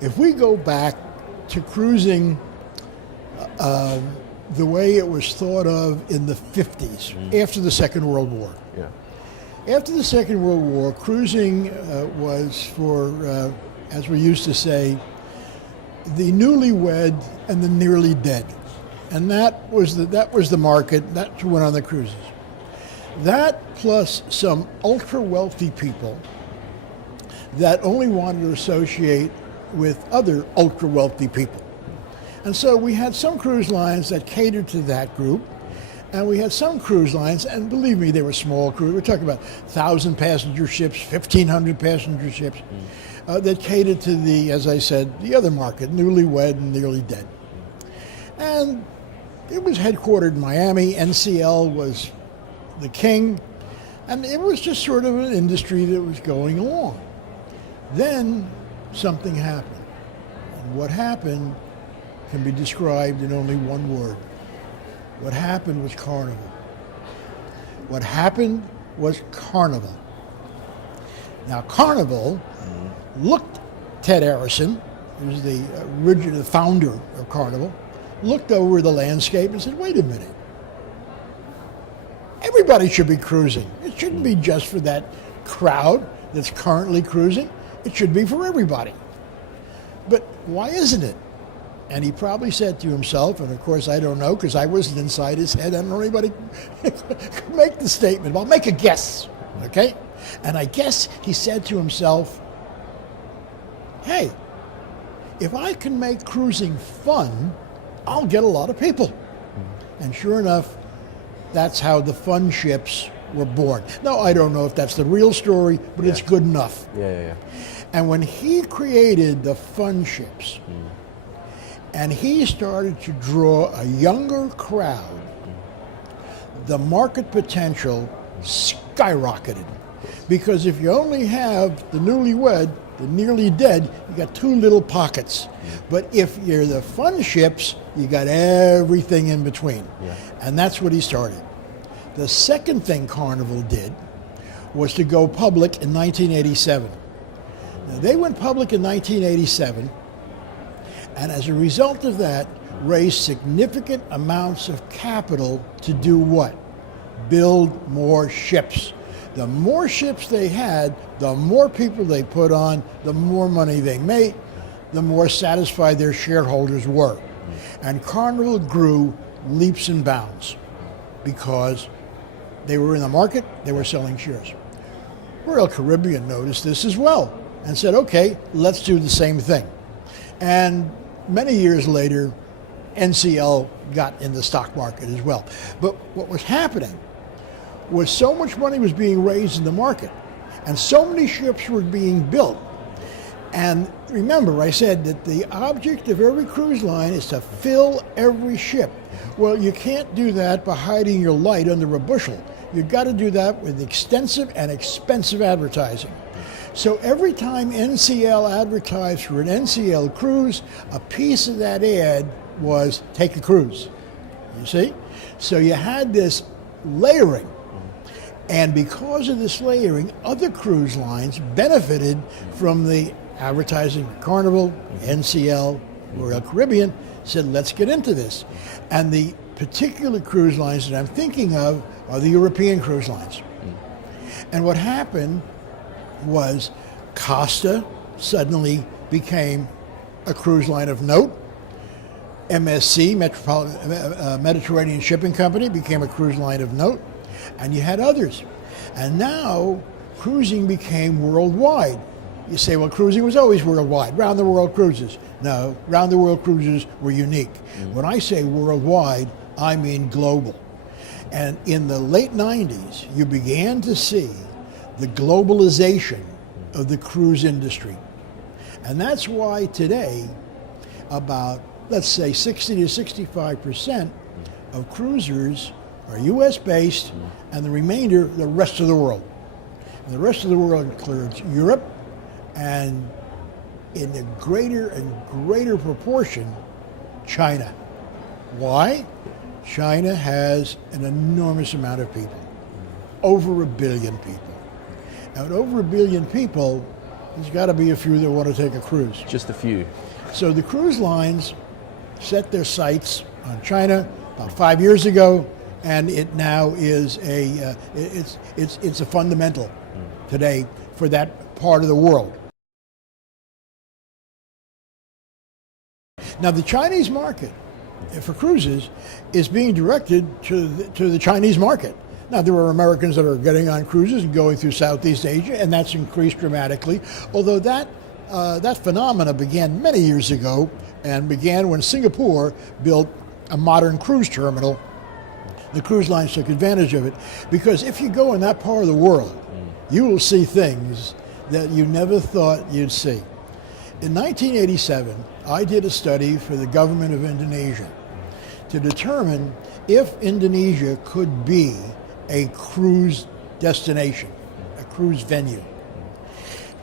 If we go back to cruising the way it was thought of in the 50s, after the Second World War. Yeah. After the Second World War, cruising was for, as we used to say, the newlywed and the nearly dead. And that was the market. That's what went on the cruises. That plus some ultra-wealthy people that only wanted to associate with other ultra-wealthy people. And so we had some cruise lines that catered to that group, and we had some cruise lines, and believe me, they were small cruise. We're talking about 1,000 passenger ships, 1,500 passenger ships, that catered to the, as I said, the other market, newlywed and nearly dead. And it was headquartered in Miami. NCL was the king, and it was just sort of an industry that was going along. Then something happened. And what happened can be described in only one word. What happened was Carnival. What happened was Carnival. Now, Carnival looked, Ted Arison, who was the original founder of Carnival, looked over the landscape and said, wait a minute. Everybody should be cruising. It shouldn't be just for that crowd that's currently cruising. It should be for everybody. But why isn't it? And he probably said to himself, and of course I don't know because I wasn't inside his head, I don't know anybody could make the statement, but I'll make a guess, okay? And I guess he said to himself, hey, if I can make cruising fun, I'll get a lot of people. And sure enough, that's how the fun ships were born. Now, I don't know if that's the real story, but it's good enough. Yeah. And when he created the fun ships, and he started to draw a younger crowd, the market potential skyrocketed. Because if you only have the newlywed, the nearly dead, you got two little pockets. But if you're the fun ships, you got everything in between. Yeah. And that's what he started. The second thing Carnival did was to go public in 1987. Now, they went public in 1987, and as a result of that, raised significant amounts of capital to do what? Build more ships. The more ships they had, the more people they put on, the more money they made, the more satisfied their shareholders were. And Carnival grew leaps and bounds because they were in the market, they were selling shares. Royal Caribbean noticed this as well and said, okay, let's do the same thing. And many years later, NCL got in the stock market as well. But what was happening was so much money was being raised in the market and so many ships were being built. And remember, I said that the object of every cruise line is to fill every ship. Well, you can't do that by hiding your light under a bushel. You've got to do that with extensive and expensive advertising. So every time NCL advertised for an NCL cruise, a piece of that ad was take a cruise. You see? So you had this layering. And because of this layering, other cruise lines benefited from the advertising. Carnival, NCL, Royal Caribbean said, let's get into this. And the particular cruise lines that I'm thinking of are the European cruise lines. And what happened was Costa suddenly became a cruise line of note. MSC, Mediterranean Shipping Company, became a cruise line of note. And you had others. And now cruising became worldwide. You say, well, cruising was always worldwide, round the world cruises. No, round the world cruises were unique. When I say worldwide, I mean global. And in the late 90s, you began to see the globalization of the cruise industry. And that's why today, about, let's say, 60 to 65% of cruisers are US based, and the remainder, the rest of the world. And the rest of the world includes Europe, and in a greater and greater proportion, China. Why? China has an enormous amount of people, over 1 billion people. Now, at over 1 billion people, there's got to be a few that want to take a cruise. Just a few. So the cruise lines set their sights on China about 5 years ago, and it now is it's a fundamental today for that part of the world. Now the Chinese market for cruises is being directed to the Chinese market. Now there are Americans that are getting on cruises and going through Southeast Asia, and that's increased dramatically, although that phenomena began many years ago and began when Singapore built a modern cruise terminal. The cruise lines took advantage of it, because if you go in that part of the world, you will see things that you never thought you'd see. In 1987, I did a study for the government of Indonesia to determine if Indonesia could be a cruise destination, a cruise venue.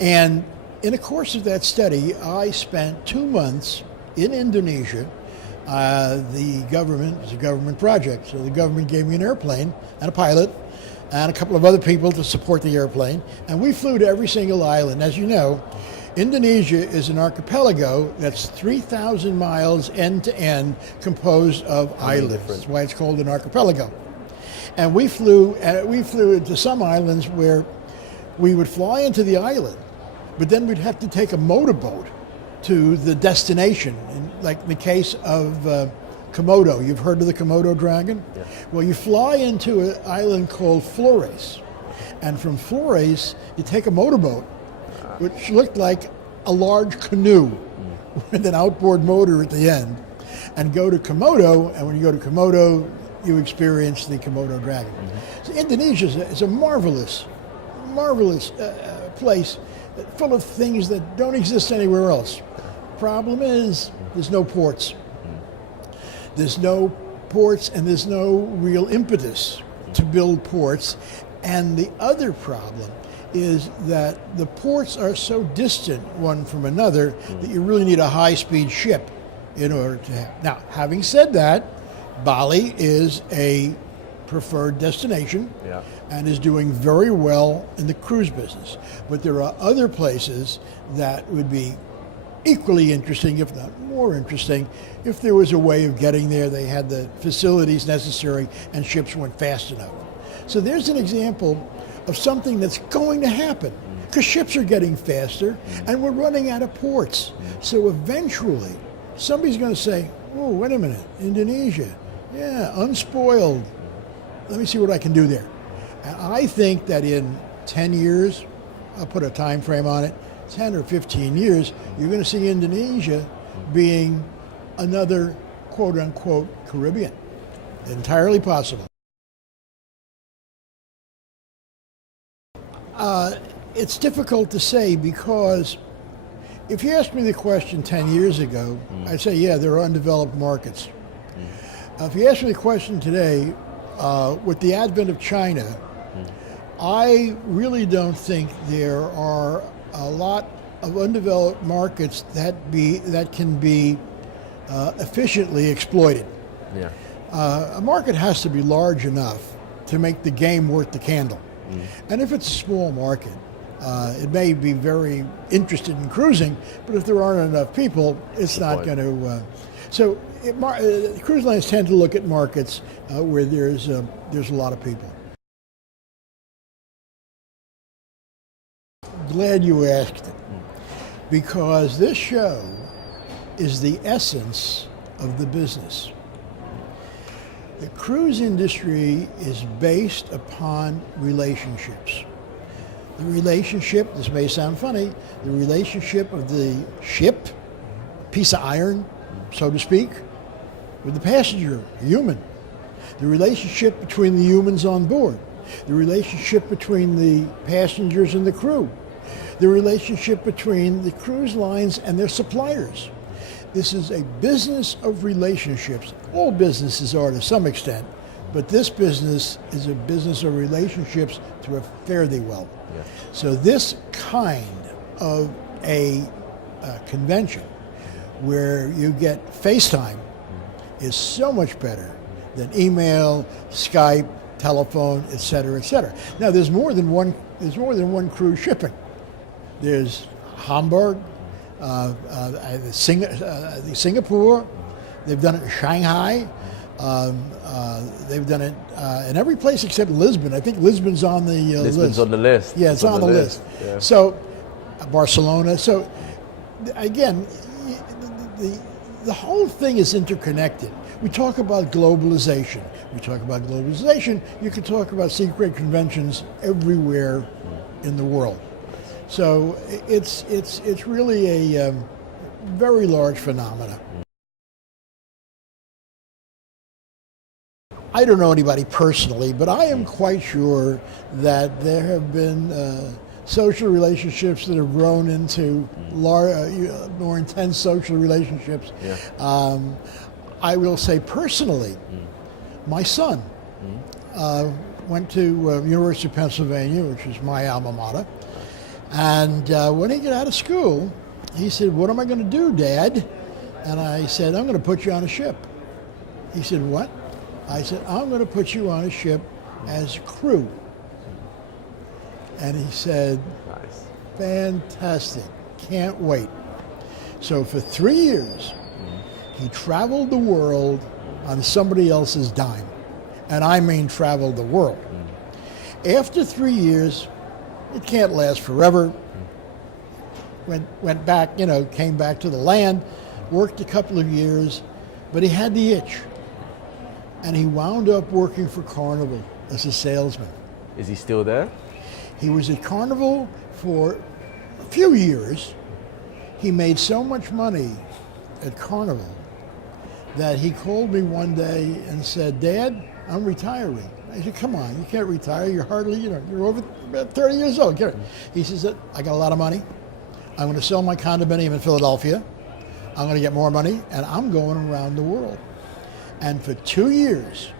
And in the course of that study, I spent 2 months in Indonesia. The government, it's a government project, so the government gave me an airplane and a pilot and a couple of other people to support the airplane, and we flew to every single island. As you know, Indonesia is an archipelago that's 3,000 miles end to end, composed of islands. That's why it's called an archipelago. And we flew into some islands where we would fly into the island, but then we'd have to take a motorboat to the destination. Like in the case of Komodo. You've heard of the Komodo dragon? Yeah. Well, you fly into an island called Flores, and from Flores you take a motorboat, which looked like a large canoe with an outboard motor at the end, and go to Komodo, and when you go to Komodo, you experience the Komodo dragon. So Indonesia is a marvelous place, full of things that don't exist anywhere else. Problem is, there's no ports. There's no ports, and there's no real impetus to build ports. And the other problem is that the ports are so distant one from another that you really need a high-speed ship in order to have. Now, having said that, Bali is a preferred destination and is doing very well in the cruise business. But there are other places that would be equally interesting, if not more interesting, if there was a way of getting there, they had the facilities necessary, and ships went fast enough. So there's an example of something that's going to happen, because ships are getting faster and we're running out of ports. So eventually somebody's going to say, oh, wait a minute, Indonesia, yeah, unspoiled, let me see what I can do there. And I think that in 10 years, I'll put a time frame on it, 10 or 15 years, you're going to see Indonesia being another quote-unquote Caribbean. Entirely possible. It's difficult to say, because if you asked me the question 10 years ago, I'd say, yeah, there are undeveloped markets. If you ask me the question today, with the advent of China, I really don't think there are a lot of undeveloped markets that can be efficiently exploited. Yeah. A market has to be large enough to make the game worth the candle. And if it's a small market, it may be very interested in cruising, but if there aren't enough people, it's not going to. So cruise lines tend to look at markets where there's a lot of people. Glad you asked it, because this show is the essence of the business. The cruise industry is based upon relationships. The relationship, this may sound funny, the relationship of the ship, piece of iron, so to speak, with the passenger, a human. The relationship between the humans on board. The relationship between the passengers and the crew. The relationship between the cruise lines and their suppliers. This is a business of relationships. All businesses are to some extent, but this business is a business of relationships to fare thee well. Yeah. So this kind of a convention where you get FaceTime is so much better than email, Skype, telephone, et cetera, et cetera. Now there's more than one cruise shipping. There's Hamburg, Singapore. They've done it in Shanghai. They've done it in every place except Lisbon. I think Lisbon's on the list. Lisbon's on the list. Yeah, it's on the list. Yeah. So, Barcelona. So, again, the whole thing is interconnected. We talk about globalization. You can talk about secret conventions everywhere in the world. So it's really a very large phenomena. I don't know anybody personally, but I am quite sure that there have been social relationships that have grown into more intense social relationships. Yeah. I will say personally, my son went to University of Pennsylvania, which is my alma mater, and when he got out of school, he said, "What am I going to do, Dad?" And I said, "I'm going to put you on a ship." He said, "What?" I said, "I'm going to put you on a ship as crew." And he said, Nice. "Fantastic, can't wait." So for 3 years, he traveled the world on somebody else's dime. And I mean traveled the world. After 3 years, it can't last forever. Went back, came back to the land, worked a couple of years, but he had the itch. And he wound up working for Carnival as a salesman. Is he still there? He was at Carnival for a few years. He made so much money at Carnival that he called me one day and said, "Dad, I'm retiring." I said, "Come on, you can't retire. You're hardly, you're over about 30 years old." He says, "I got a lot of money. I'm going to sell my condominium in Philadelphia. I'm going to get more money, and I'm going around the world." And for 2 years,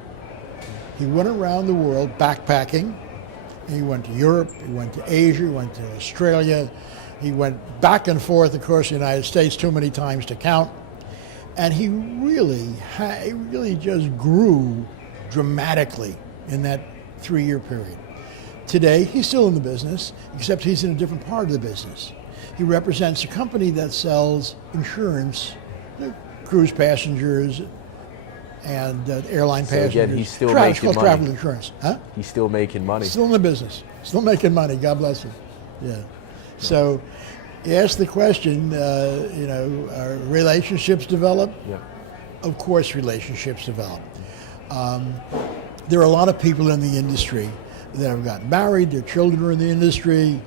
he went around the world backpacking. He went to Europe, he went to Asia, he went to Australia. He went back and forth across the United States too many times to count. And he really just grew dramatically in that 3-year period. Today, he's still in the business, except he's in a different part of the business. He represents a company that sells insurance to cruise passengers and airline passengers. Again, he's still making money. Travel insurance. Huh? He's still making money. Still in the business. Still making money. God bless him. Yeah. So you ask the question, are relationships develop? Yeah. Of course relationships develop. There are a lot of people in the industry that have gotten married, their children are in the industry.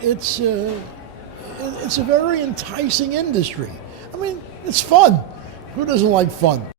It's a very enticing industry. I mean, it's fun. Who doesn't like fun?